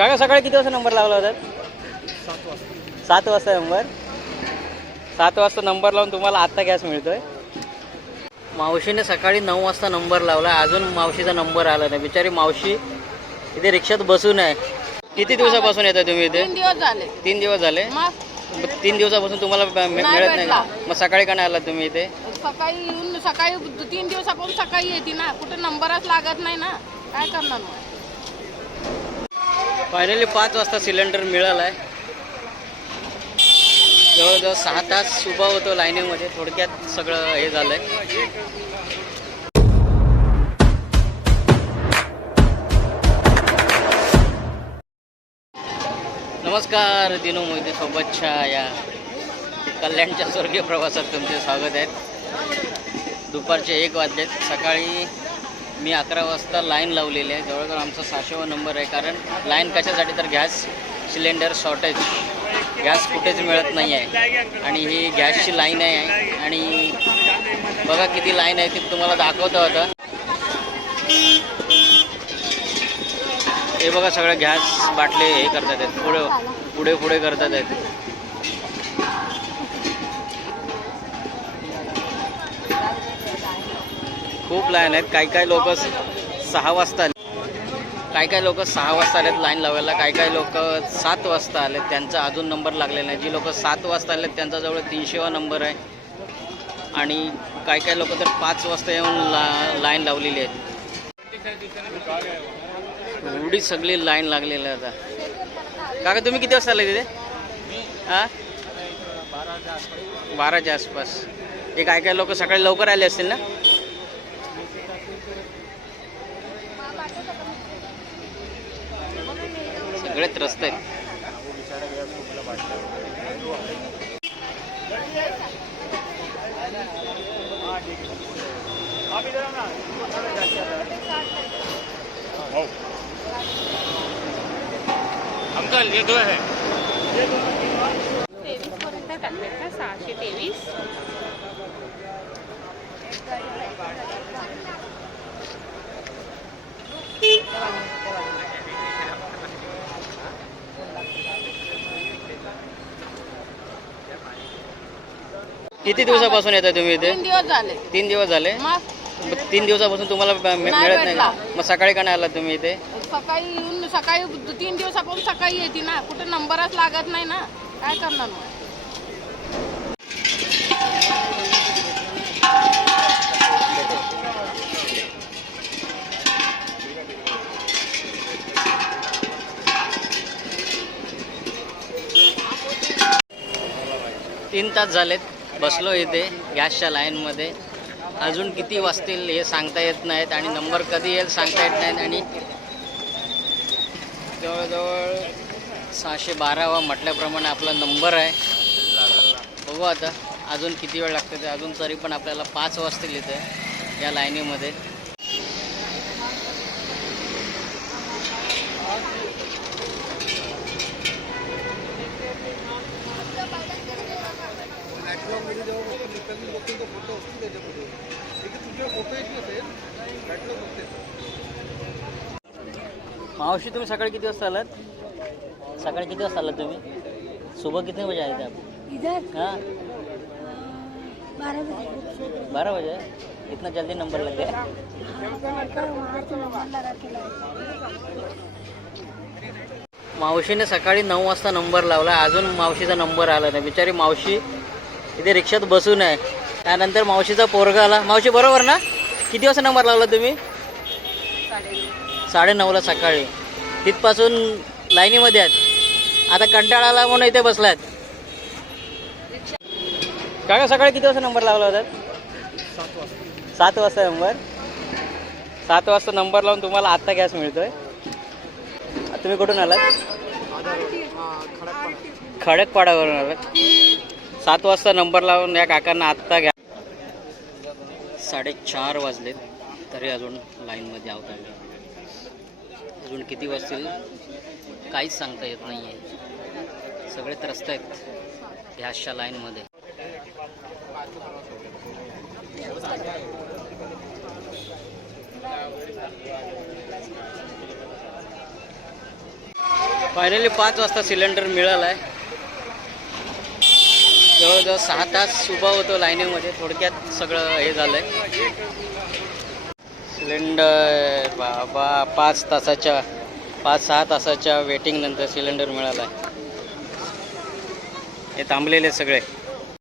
काका सकाळी किती वाजता नंबर लावला होता? 7 वाजता. 7 वाजता नंबर. 7 वाजता नंबर लावून तुम्हाला आत्ता गॅस मिळतोय. मावशीने सकाळी 9 वाजता नंबर लावला, अजून मावशीचा नंबर आला नाही. बिचारी मावशी इथे रिक्षात बसून आहे. किती दिवसापासून येता तुम्ही इथे? 3 दिवस झाले. 3 दिवस झाले. 3 दिवसापासून तुम्हाला मिळत नाही का? मग सकाळी का नाही आला तुम्ही इथे? सकाळी येऊन सकाळी 3 दिवसापासून सकाळी येते ना, कुठे नंबरच लागत नाही ना, काय करणार मग. फायनली 5 वाजता सिलेंडर मिळाला आहे. जवळजवळ 6 तास उभा होतो लाईनीमध्ये. थोडक्यात सगळं हे झालंय. नमस्कार, दिनू मोहिते सोबतच्या या कल्याणच्या स्वर्गीय प्रवासात तुमचे स्वागत आहे. दुपारचे 1 वाजलेत. सकाळी मी 11 वाजता लाईन लावलेली आहे. जवळजवळ आमचा 600वा नंबर आहे. कारण लाईन कशासाठी, तर गॅस सिलेंडर शॉर्टेज, गॅस कुठेच मिळत नाही आहे. आणि ही गॅसची लाईन आहे. आणि बघा किती लाईन आहे ती तुम्हाला दाखवता होता. हे बघा सगळं गॅस बाटले हे करतात आहेत, पुढे करतात आहेत. खूप लाईन आहेत. काही लोक 6 वाजता आले, काही लोक 6 वाजता आलेत लाईन लावायला, काही लोक 7 वाजता आलेत, त्यांचा अजून नंबर लागलेला नाही. जी लोक 7 वाजता आलेत त्यांचा जवळ 300वा नंबर आहे. आणि काही लोक तर 5 वाजता येऊन लाईन लावलेली आहेत. एवढी सगळी लाईन लागलेली आहे आता. काका तुम्ही किती वाजता आले तिथे? हां, 12च्या आसपास. हे काही लोक सकाळी लवकर आले असतील ना? सगळेच रस्ते आहेत. अंकल ये 2 है. 23 पर्यंत टाकलेत का? 623. किती दिवसापासून येता तुम्ही इथे? 3 दिवस झाले. 3 दिवस झाले. मग 3 दिवसापासून तुम्हाला मिळत नाही का? मग सकाळी का नाही आला तुम्ही इथे? सकाळी येऊन सकाळी 3 दिवसापासून सकाळी येते ना, कुठे नंबरच लागत नाही ना, काय करणार मग. तीन तास झालेत बसलो इथे गॅसच्या लाईनमध्ये. अजून किती वाजतील हे सांगता येत नाहीत आणि नंबर कधी येईल सांगता येत नाहीत. आणि जवळजवळ 612वा म्हटल्याप्रमाणे आपला नंबर आहे. बघू आता अजून किती वेळ लागतो ते. अजून तरी पण आपल्याला 5 वाजतील इथे या लाईनीमध्ये. मावशी तुम्ही सकाळी किती वाजता आलात? सकाळी किती वाजता आलात तुम्ही? सुबह कितने बजे आए थे आप? इधर हाँ 12 बजे. 12 बजे. इतना जल्दी नंबर लग गया. वहाँ से नंबर लगा के लाए. मावशीने सकाळी 9 वाजता नंबर लावला, अजून मावशीचा नंबर आला नाही. बिचारी मावशी इथे रिक्षात बसून आहे. त्यानंतर मावशीचा पोरगा आला. मावशी बरोबर ना? किती वाजता नंबर लावला तुम्ही? 9:30ला सकाळी. तिथपासून लाईनीमध्ये आहेत. आता कंटाळा आला म्हणून इथे बसलात. काका सकाळी किती वाजता नंबर लावला होता? 7 वाजता. 7 वाजता नंबर. 7 वाजता नंबर लावून तुम्हाला आत्ता गॅस मिळतोय. तुम्ही कुठून आलात? खडकपाडावरून आलात. 7 वाजता नंबर लावून या काकांना आत्ता गॅस. 4:30 वाजलेत तरी अजून लाईनमध्ये आहोत आम्ही. अजून किती वाजतील काहीच सांगता येत नाही आहे. सगळे त्रस्त आहेत गॅसच्या लाईनमध्ये. फायनली 5 वाजता सिलेंडर मिळाला आहे. जवळजवळ 6 तास उभा होतो लाईनीमध्ये. थोडक्यात सगळं हे झालं आहे. सिलेंडर बाबा 5-6 तासाच्या वेटिंग नंतर सिलेंडर मिळाला आहे. हे थांबलेले सगळे